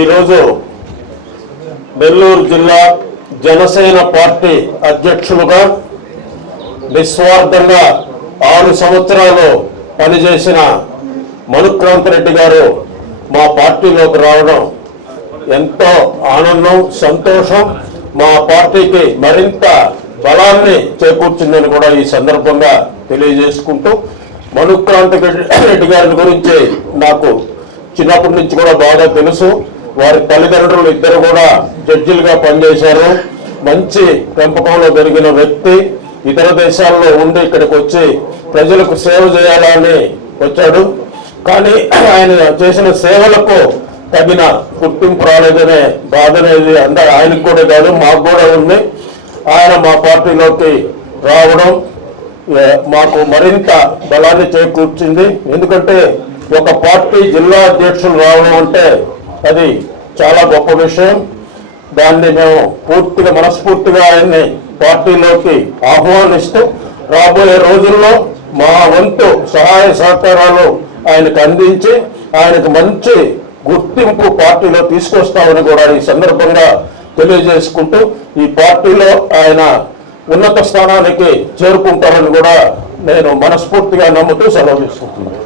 ఈరోజు నెల్లూరు జిల్లా జనసేన పార్టీ అధ్యక్షులుగా నిస్వార్థంగా ఆరు సంవత్సరాలు పనిచేసిన మనుక్రాంత్ రెడ్డి గారు మా పార్టీలోకి రావడం ఎంతో ఆనందం సంతోషం. మా పార్టీకి మరింత బలాన్ని చేకూర్చిందని కూడా ఈ సందర్భంగా తెలియజేసుకుంటూ మనుక్రాంతి రెడ్డి గారి గురించి నాకు చిన్నప్పటి నుంచి కూడా బాగా తెలుసు. వారి తల్లిదండ్రులు ఇద్దరు కూడా జడ్జిలుగా పనిచేశారు. మంచి పెంపకంలో పెరిగిన వ్యక్తి ఇతర దేశాల్లో ఉండి ఇక్కడికి వచ్చి ప్రజలకు సేవ చేయాలని వచ్చాడు. కానీ ఆయన చేసిన సేవలకు తగిన గుర్తింపు రాలేదనే బాధ అనేది అందరూ ఆయనకు కూడా కాదు మాకు కూడా ఉంది. ఆయన మా పార్టీలోకి రావడం మాకు మరింత బలాన్ని చేకూర్చింది. ఎందుకంటే ఒక పార్టీ జిల్లా అధ్యక్షులు రావడం అంటే అది చాలా గొప్ప విషయం. దాన్ని మేము పూర్తిగా మనస్ఫూర్తిగా ఆయన్ని పార్టీలోకి ఆహ్వానిస్తూ రాబోయే రోజుల్లో మా వంతు సహాయ సహకారాలు ఆయనకు అందించి ఆయనకు మంచి గుర్తింపు పార్టీలో తీసుకొస్తామని కూడా ఈ సందర్భంగా తెలియజేసుకుంటూ ఈ పార్టీలో ఆయన ఉన్నత స్థానానికి చేరుకుంటారని కూడా నేను మనస్ఫూర్తిగా నమ్ముతూ సెలవు తీసుకుంటున్నాను.